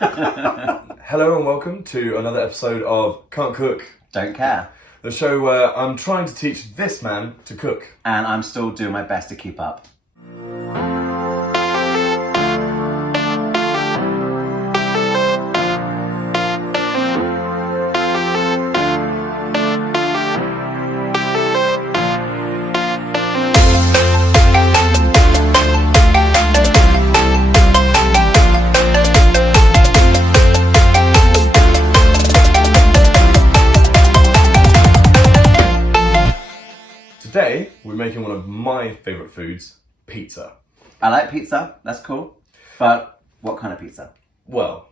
Hello and welcome to another episode of Can't Cook, Don't Care. the show where I'm trying to teach this man to cook. And I'm still doing my best to keep up. Today, we're making one of my favourite foods, pizza. I like pizza, that's cool. But what kind of pizza? Well,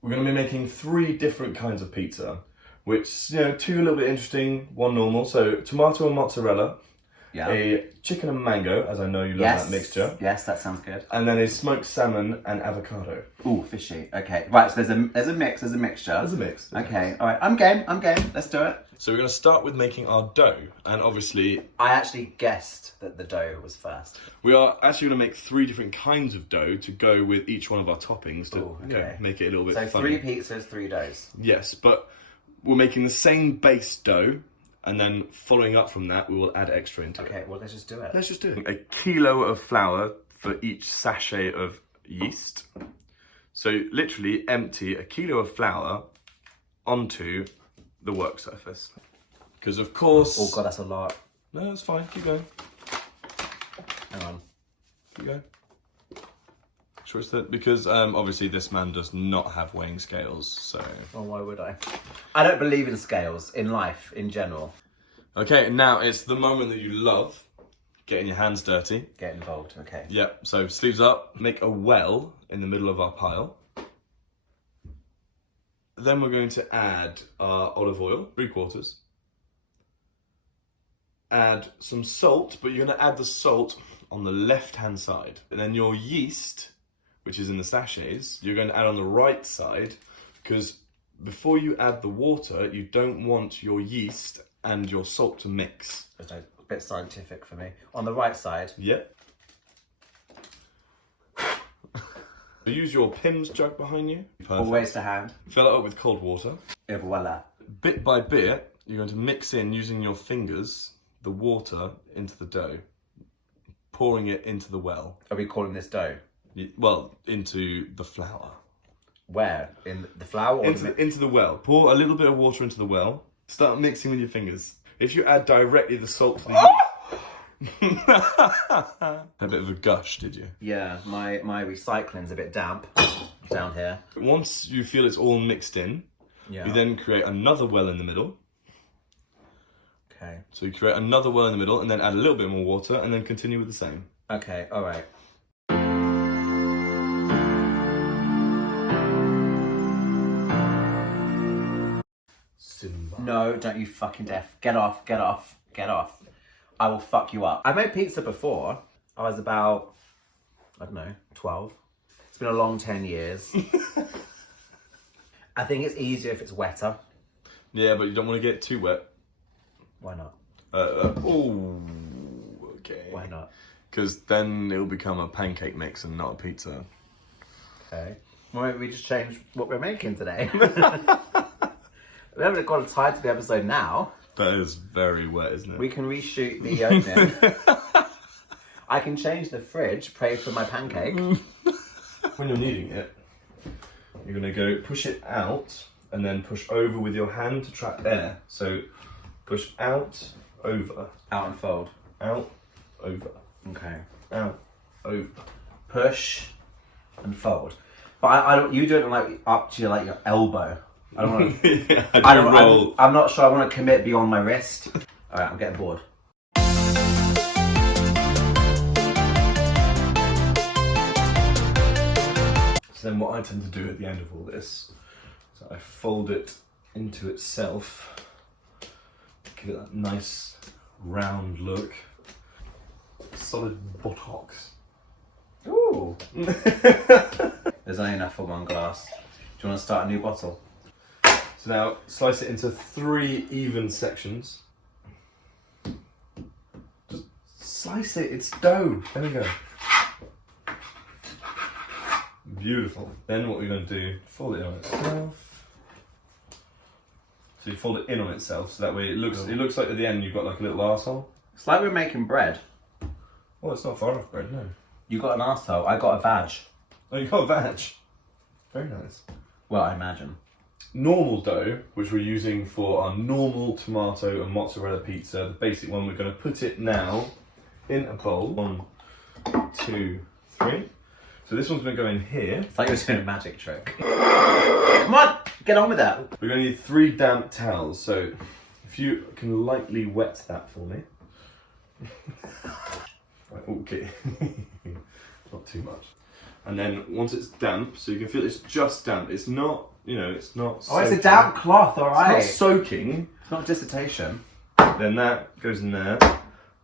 we're going to be making 3 different kinds of pizza, which, 2 a little bit interesting, 1 normal. So, tomato and mozzarella, a chicken and mango, as I know you love that mixture. Yes, that sounds good. And then a smoked salmon and avocado. Ooh, fishy. Okay, right, so there's a mixture. There's a mix. Okay, alright, I'm game, let's do it. So we're going to start with making our dough, and obviously I actually guessed that the dough was first. we are actually going to make 3 different kinds of dough to go with each one of our toppings to make it a little bit So funny. 3 pizzas, 3 doughs. Yes, but we're making the same base dough, and then following up from that, we will add extra into it. Okay, well let's just do it. Let's just do it. A kilo of flour for each sachet of yeast. So literally empty a kilo of flour onto the work surface. Because of course... Oh god, that's a lot. No, that's fine. Keep going. Hang on. Keep going. Sure it's that? Because obviously this man does not have weighing scales, so... Oh, why would I? I don't believe in scales, in life, in general. Okay, now it's the moment that you love. Getting your hands dirty. Get involved, okay. Yep, so sleeves up. Make a well in the middle of our pile. Then we're going to add our olive oil, 3/4. Add some salt, but you're going to add the salt on the left-hand side. And then your yeast, which is in the sachets, you're going to add on the right side, because before you add the water, you don't want your yeast and your salt to mix. It's a bit scientific for me. On the right side. Yep. Use your Pim's jug behind you. Perfect. Always to hand. Fill it up with cold water. Et voila. Bit by bit, you're going to mix in, using your fingers, the water into the dough. Pouring it into the well. Are we calling this dough? Well, into the flour. Where? In the flour or Into the well. Pour a little bit of water into the well. Start mixing with your fingers. If you add directly the salt to the yeast... A bit of a gush, did you? Yeah, my recycling's a bit damp down here. Once you feel it's all mixed in, you then create another well in the middle. Okay. So you create another well in the middle and then add a little bit more water and then continue with the same. Okay, alright. Simba. No, don't you fucking dare. Get off, get off, get off. I will fuck you up. I made pizza before. I was about, I don't know, 12. It's been a long 10 years. I think it's easier if it's wetter. Yeah, but you don't want to get too wet. Why not? Oh, okay. Why not? Because then it'll become a pancake mix and not a pizza. Okay. Well, maybe we just change what we're making today. We haven't got a title to the episode now. That is very wet, isn't it? We can reshoot the opening. I can change the fridge, pray for my pancake. When you're kneading it, you're going to go push it out and then push over with your hand to trap air. So push out, over. Out and fold. Out, over. Okay. Out, over. Push and fold. But I don't. You do it like up to your elbow. I don't want to. Yeah, I don't roll. I'm not sure I want to commit beyond my wrist. All right, I'm getting bored. So then what I tend to do at the end of all this, is I fold it into itself, give it that nice round look. Solid buttocks. Ooh. There's only enough for 1 glass. Do you want to start a new bottle? So now slice it into 3 even sections. Just slice it, it's dough. There we go. Beautiful. Then what we're going to do, fold it on itself. So you fold it in on itself, so that way it looks like at the end you've got like a little arsehole. It's like we're making bread. Oh, it's not far off bread, no. You got an arsehole, I got a vag. Oh, you got a vag. Very nice. Well, I imagine. Normal dough, which we're using for our normal tomato and mozzarella pizza, the basic one, we're going to put it now in a bowl. 1, 2, 3. So this one's going to go in here. It's like you're doing a magic trick. Come on, get on with that. We're going to need 3 damp towels, so if you can lightly wet that for me. Right, okay. Not too much. And then once it's damp, so you can feel it's just damp. It's not, it's not Oh, it's a damp cloth, alright. It's not soaking. It's not dissertation. Then that goes in there.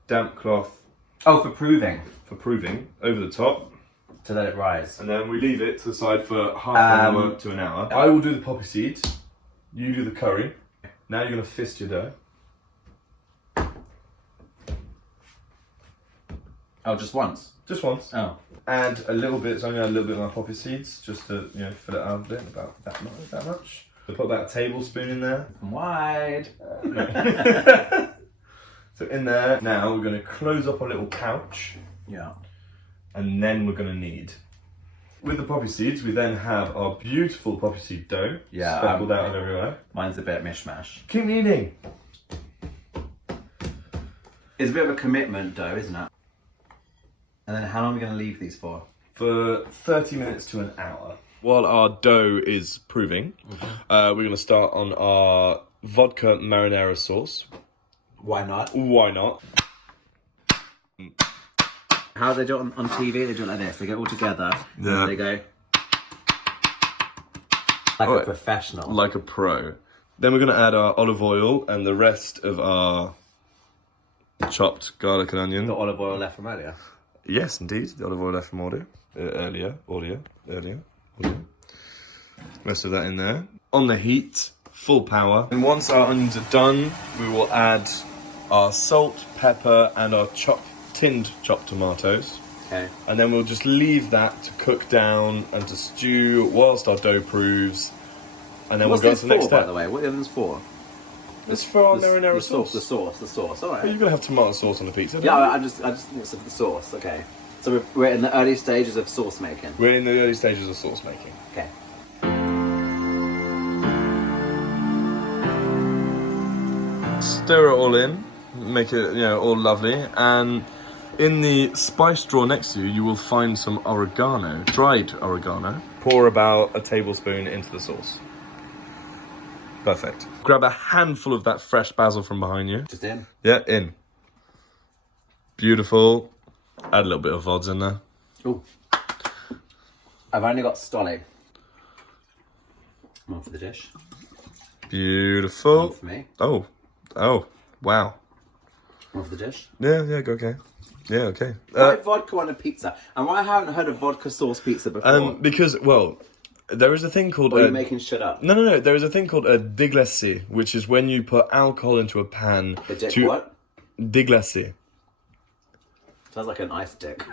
Damp cloth. Oh, for proving. For proving. Over the top. To let it rise. And then we leave it to the side for half an hour to an hour. I will do the poppy seeds. You do the curry. Now you're going to fist your dough. Oh, just once? Just once. Oh. Add a little bit, so I'm going to add a little bit of my poppy seeds, just to, fill it out a bit, about that much. So put about a tablespoon in there. Wide. So in there, now we're going to close up our little pouch. Yeah. And then we're going to knead. With the poppy seeds, we then have our beautiful poppy seed dough. Yeah. Speckled out of everywhere. Mine's a bit mishmash. Keep kneading. It's a bit of a commitment dough, isn't it? And then how long are we going to leave these for? For 30 minutes to an hour. While our dough is proving, we're going to start on our vodka marinara sauce. Why not? Why not? How do they do it on TV? They do it like this. They get all together. Yeah. And they go like a professional. Like a pro. Then we're going to add our olive oil and the rest of our chopped garlic and onion. The olive oil left from earlier. Yes, indeed. The olive oil left from earlier. Rest of that in there. On the heat, full power. And once our onions are done, we will add our salt, pepper, and our tinned chopped tomatoes. Okay. And then we'll just leave that to cook down and to stew whilst our dough proves. And then What's we'll go this to the next for, step. by the way? What are the others for? It's for our marinara sauce. The sauce. All right. You're gonna have tomato sauce on the pizza. Yeah, I just think it's the sauce. Okay. So we're in the early stages of sauce making. We're in the early stages of sauce making. Okay. Stir it all in, make it all lovely, and in the spice drawer next to you, you will find some oregano, dried oregano. Pour about a tablespoon into the sauce. Perfect. Grab a handful of that fresh basil from behind you. Just in. Yeah, in. Beautiful. Add a little bit of vods in there. Ooh. I've only got Stolly. One for the dish. Beautiful. One for me. Oh, wow. One for the dish. Yeah, go okay. Yeah, okay. Why vodka on a pizza? And why I haven't heard of vodka sauce pizza before? Because, there is a thing called... Or are you making shit up? No. There is a thing called a déglace, which is when you put alcohol into a pan What? Déglace. Sounds like an ice dick.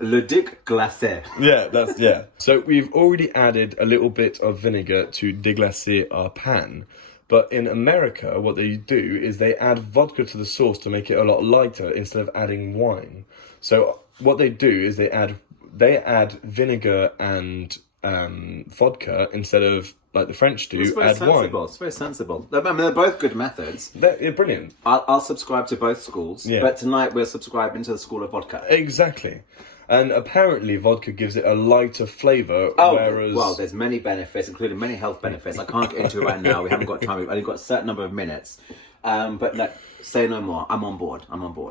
Le dick glacé. Yeah. So we've already added a little bit of vinegar to déglacer our pan. But in America, what they do is they add vodka to the sauce to make it a lot lighter instead of adding wine. So what they do is they add vinegar and vodka instead of, like the French do, add wine. It's very sensible. I mean, they're both good methods. They're brilliant. I'll subscribe to both schools. Yeah. But tonight we're subscribing to the school of vodka. Exactly. And apparently vodka gives it a lighter flavour, whereas... Well, there's many benefits, including many health benefits. I can't get into it right now. We haven't got time. We've only got a certain number of minutes. But look, say no more. I'm on board.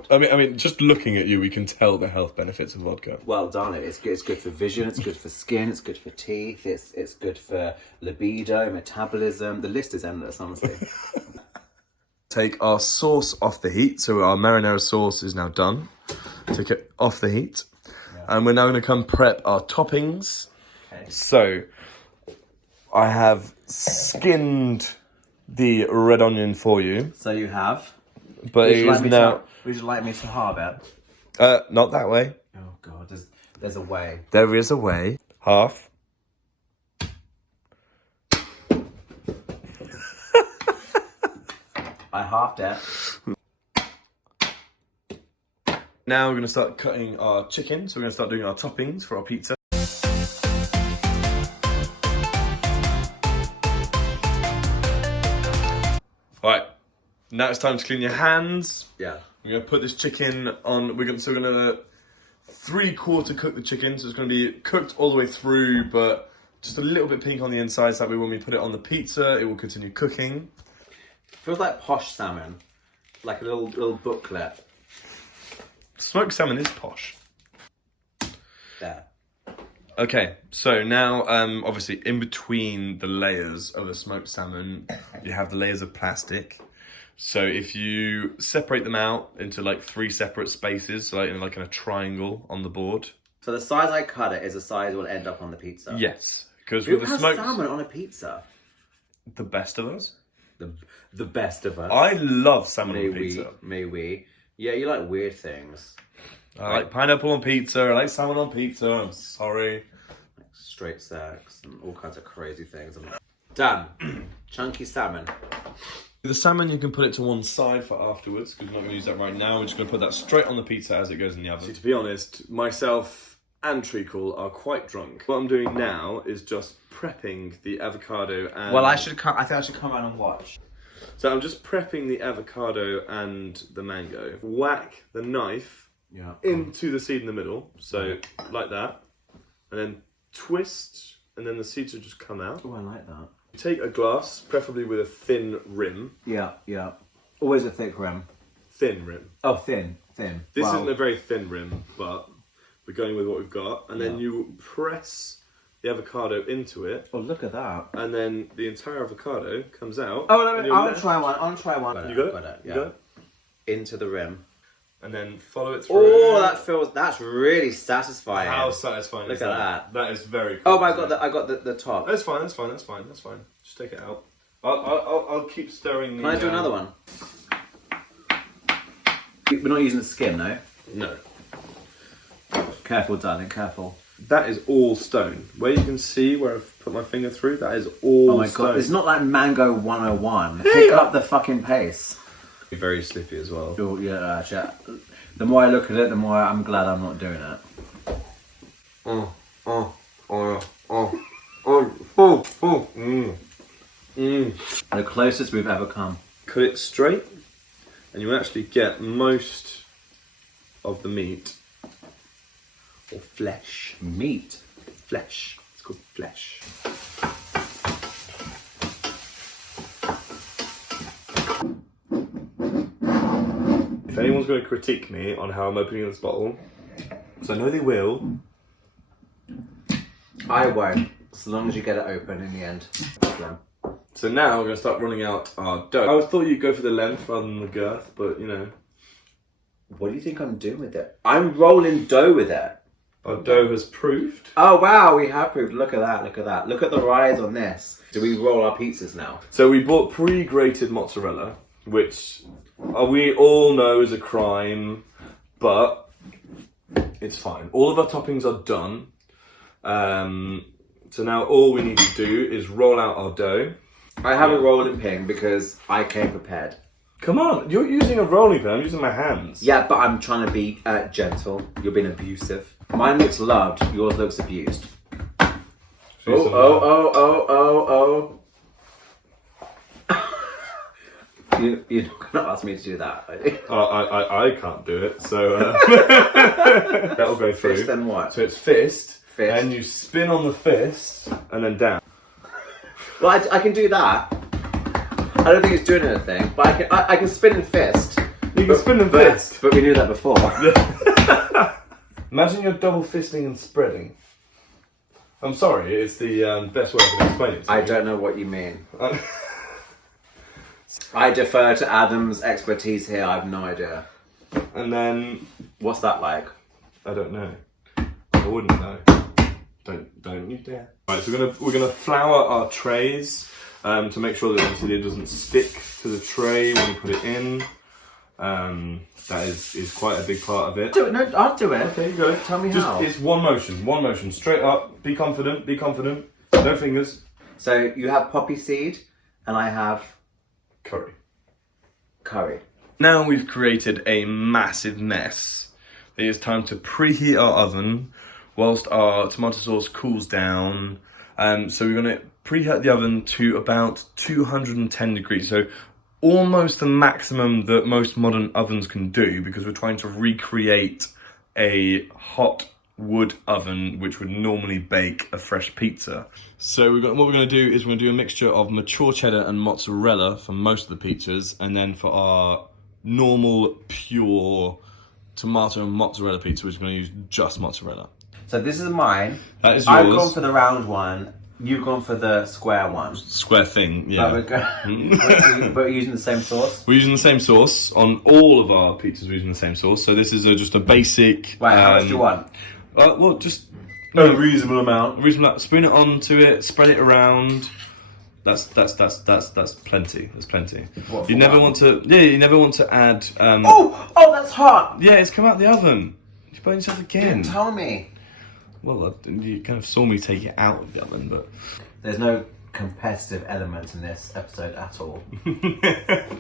I mean, just looking at you, we can tell the health benefits of vodka. Well, darling, it's good for vision, it's good for skin, it's good for teeth, it's good for libido, metabolism. The list is endless, honestly. Take our sauce off the heat. So our marinara sauce is now done. Take it off the heat. And we're now going to come prep our toppings. Okay. So, I have skinned the red onion for you. So you have. But it is now... Would you like me to halve it? Not that way. Oh, God. There's a way. There is a way. half. I halved it. Now we're going to start cutting our chicken. So we're going to start doing our toppings for our pizza. Alright, now it's time to clean your hands. Yeah. We're going to put this chicken on, we're going to 3/4 cook the chicken. So it's going to be cooked all the way through, but just a little bit pink on the inside, so that way when we put it on the pizza, it will continue cooking. Feels like posh salmon. Like a little booklet. Smoked salmon is posh. There. Okay, so now, obviously, in between the layers of the smoked salmon, you have the layers of plastic. So if you separate them out into like 3 separate spaces, so like in a triangle on the board. So the size I cut it is the size it will end up on the pizza. Yes, because Who with the has smoked salmon on a pizza? the best of us. The best of us. I love salmon on pizza. May we? Yeah, you like weird things. I like pineapple on pizza. I like salmon on pizza. I'm sorry. Like straight sex and all kinds of crazy things. Done. Chunky salmon. The salmon, you can put it to one side for afterwards, because we're not going to use that right now. We're just going to put that straight on the pizza as it goes in the oven. To be honest, myself and Treacle are quite drunk. What I'm doing now is just prepping the avocado and... Well, I think I should come around and watch. So I'm just prepping the avocado and the mango. Whack the knife into the seed in the middle, so like that. And then twist, and then the seeds will just come out. Oh, I like that. Take a glass, preferably with a thin rim. Yeah. Always a thick rim. Thin rim. Oh, thin. This isn't a very thin rim, but we're going with what we've got. And then you press the avocado into it. Oh, look at that. And then the entire avocado comes out. Oh, no, I'll try one. You got it? Yeah. You got it? Into the rim. And then follow it through. Oh, that's really satisfying. How satisfying Look is at that? That is very cool. Oh, but I got the top. That's fine. Just take it out. I'll keep stirring. Can I do another one? We're not using the skin, no? No. Careful, darling, careful. That is all stone. Where you can see where I've put my finger through, that is all Oh my stone. god, it's not like Mango 101. Pick up the fucking pace. Very slippy as well. Oh, yeah, actually, the more I look at it, the more I'm glad I'm not doing it. The closest we've ever come. Cut it straight, and you actually get most of the meat. Or flesh. Meat. Flesh. It's called flesh. If anyone's going to critique me on how I'm opening this bottle, so I know they will. I won't, as long as you get it open in the end. So now we're going to start running out our dough. I thought you'd go for the length rather than the girth, but you know. What do you think I'm doing with it? I'm rolling dough with it. Our dough has proved. Oh wow, we have proved. Look at that, look at that. Look at the rise on this. Do we roll our pizzas now? So we bought pre-grated mozzarella, which we all know is a crime, but it's fine. All of our toppings are done. So now all we need to do is roll out our dough. I have a rolling pin because I came prepared. Come on, you're using a rolling pin, I'm using my hands. Yeah, but I'm trying to be gentle. You're being abusive. Mine looks loved, yours looks abused. Oh. You're not going to ask me to do that, are you? I can't do it, so that'll go through. Fist and what? So it's fist, Fist. and you spin on the fist, and then down. Well, I can do that. I don't think it's doing anything, but I can spin and fist. You can spin and fist. But we knew that before. Imagine you're double fisting and spreading. I'm sorry, it's the best way I can explain it to you. I don't know what you mean. I defer to Adam's expertise here, I have no idea. And then... What's that like? I don't know. I wouldn't know. Don't you dare. Right, so we're gonna flour our trays to make sure that obviously it doesn't stick to the tray when you put it in. That is quite a big part of it. Do it. No, I'll do it. Okay, go. Tell me how. It's one motion, straight up. Be confident. No fingers. So you have poppy seed, and I have Curry. Now we've created a massive mess. It is time to preheat our oven whilst our tomato sauce cools down. So we're going to preheat the oven to about 210 degrees. So almost the maximum that most modern ovens can do, because we're trying to recreate a hot wood oven which would normally bake a fresh pizza. So what we're going to do is we're going to do a mixture of mature cheddar and mozzarella for most of the pizzas, and then for our normal pure tomato and mozzarella pizza, we're going to use just mozzarella. So this is mine. That is yours. I've gone for the round one. You've gone for the square one. Square thing, yeah. But we're using the same sauce? We're using the same sauce. On all of our pizzas, we're using the same sauce. So this is just a basic... Right, how much do you want? Well, just... A reasonable amount. Spoon it onto it, spread it around. That's plenty. That's plenty. What, you never want to add... Oh, that's hot! Yeah, it's come out the oven. You burn yourself again. You didn't tell me. Well, you kind of saw me take it out of the oven, but... There's no competitive element in this episode at all.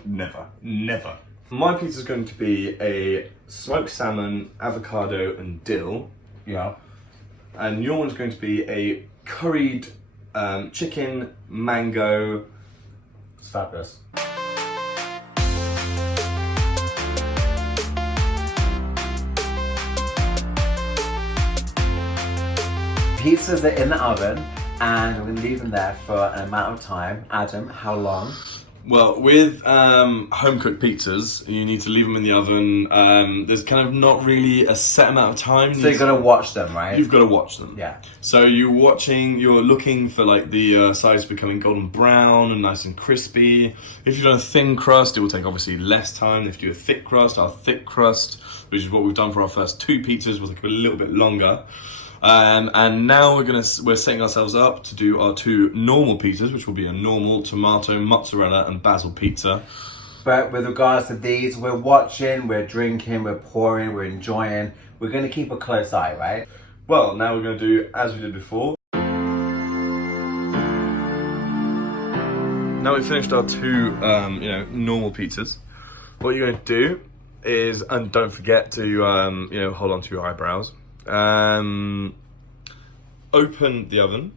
Never. My pizza is going to be a smoked salmon, avocado and dill. Yeah. And your one's going to be a curried chicken, mango. It's fabulous. Pizzas are in the oven, and we're going to leave them there for an amount of time. Adam, how long? Well, with home-cooked pizzas, you need to leave them in the oven. There's kind of not really a set amount of time. So you've got to watch them, right? You've got to watch them. Yeah. So you're looking for like the sides becoming golden brown and nice and crispy. If you've done a thin crust, it will take obviously less time. If you do a thick crust, our thick crust, which is what we've done for our first two pizzas, will take a little bit longer. And now we're setting ourselves up to do our two normal pizzas, which will be a normal tomato, mozzarella and basil pizza. But with regards to these, we're watching, we're drinking, we're pouring, we're enjoying. We're going to keep a close eye, right? Well, now we're going to do as we did before. Now we've finished our two, normal pizzas. What you're going to do is, and don't forget to, hold on to your eyebrows. Open the oven,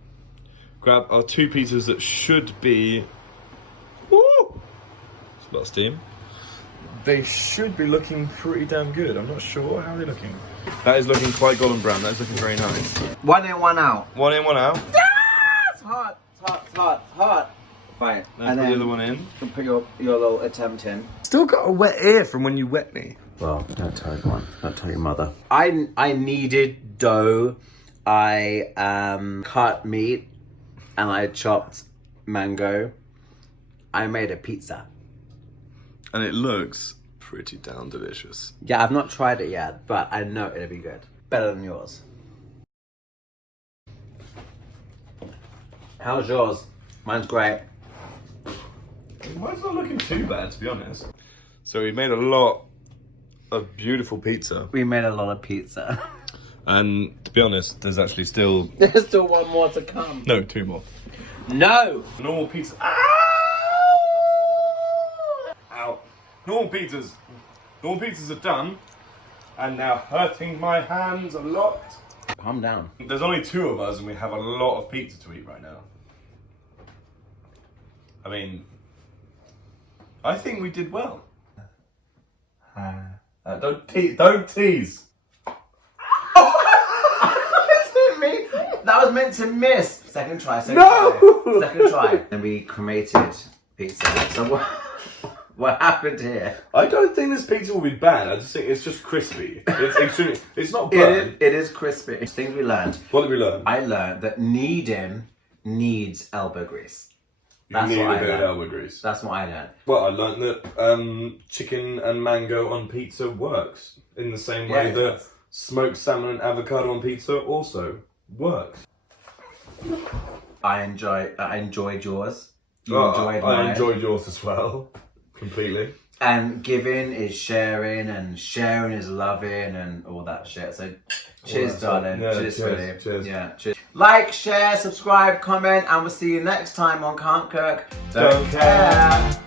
grab our two pizzas that should be, it's a lot of steam. They should be looking pretty damn good. I'm not sure, how are they looking? That is looking quite golden brown, that is looking very nice. One in, one out. One in, one out. It's hot, hot. Right, And put the other one in. You can put your little attempt in. Still got a wet ear from when you wet me. Well, don't tell everyone. Don't tell your mother. I needed dough. I cut meat, and I chopped mango. I made a pizza. And it looks pretty damn delicious. Yeah, I've not tried it yet, but I know it'll be good. Better than yours. How's yours? Mine's great. Mine's not looking too bad, to be honest. So we made a lot of beautiful pizza. We made a lot of pizza. And to be honest, there's actually still... There's still one more to come. No, two more. No! Normal pizza... Ow! Normal pizzas are done. And now hurting my hands a lot. Calm down. There's only two of us and we have a lot of pizza to eat right now. I mean... I think we did well. Don't tease. That was meant to miss. Second try. Second try. And we cremated pizza. So what happened here? I don't think this pizza will be bad. I just think it's just crispy. It's extremely. It's not burnt. It is crispy. Things we learned. What did we learn? I learned that kneading needs elbow grease. You need a bit of elbow grease. That's what I learned. Well, I learned that chicken and mango on pizza works in the same way that smoked salmon and avocado on pizza also works. I enjoyed yours. I enjoyed yours as well, completely. And giving is sharing, and sharing is loving, and all that shit. So, cheers, that darling. stuff. Yeah, cheers, cheers, sweetie. cheers. Yeah, cheers. Like, share, subscribe, comment, and we'll see you next time on Can't Cook. Don't care.